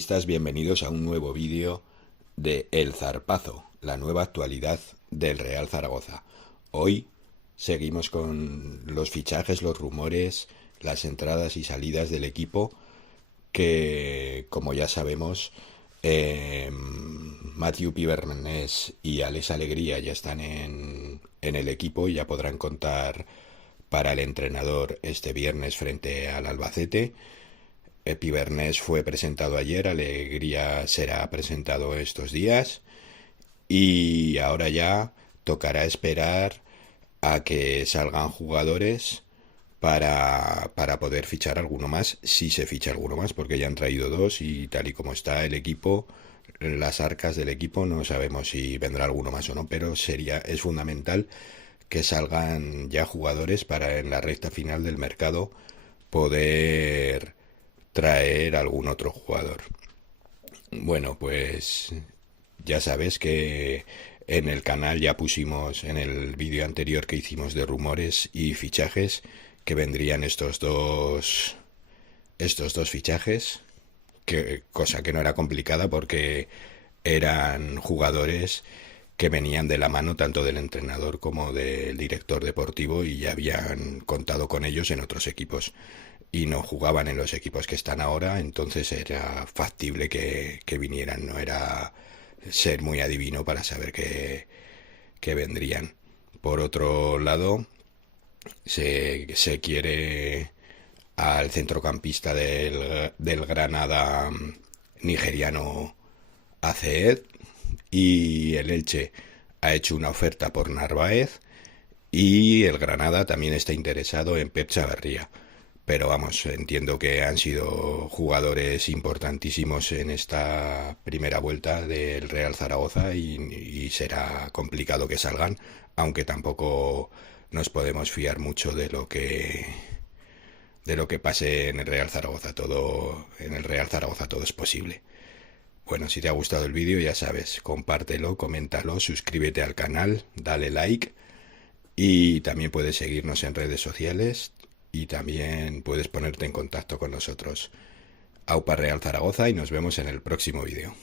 zaragozistas, bienvenidos a un nuevo vídeo de El Zarpazo, la nueva actualidad del Real Zaragoza. Hoy seguimos con los fichajes, los rumores, las entradas y salidas del equipo que, como ya sabemos, Mathieu Pivernès y Alex Alegría ya están en el equipo y ya podrán contar para el entrenador este viernes frente al Albacete. Pivernès fue presentado ayer, Alegría será presentado estos días y ahora ya tocará esperar a que salgan jugadores para poder fichar alguno más, si se ficha alguno más, porque ya han traído dos y tal y como está el equipo, las arcas del equipo, no sabemos si vendrá alguno más o no, pero es fundamental que salgan ya jugadores para en la recta final del mercado poder traer algún otro jugador. Bueno, pues ya sabes que en el canal ya pusimos en el vídeo anterior que hicimos de rumores y fichajes que vendrían estos dos fichajes, cosa que no era complicada porque eran jugadores que venían de la mano tanto del entrenador como del director deportivo y ya habían contado con ellos en otros equipos y no jugaban en los equipos que están ahora, entonces era factible que vinieran, no era ser muy adivino para saber que vendrían. Por otro lado, se quiere al centrocampista del Granada nigeriano Azeed, y el Elche ha hecho una oferta por Narváez y el Granada también está interesado en Pep Chavarría. Pero vamos, entiendo que han sido jugadores importantísimos en esta primera vuelta del Real Zaragoza y será complicado que salgan, aunque tampoco nos podemos fiar mucho de lo que pase en el Real Zaragoza. En el Real Zaragoza todo es posible. Bueno, si te ha gustado el vídeo, ya sabes, compártelo, coméntalo, suscríbete al canal, dale like y también puedes seguirnos en redes sociales y también puedes ponerte en contacto con nosotros. Aupa Real Zaragoza y nos vemos en el próximo vídeo.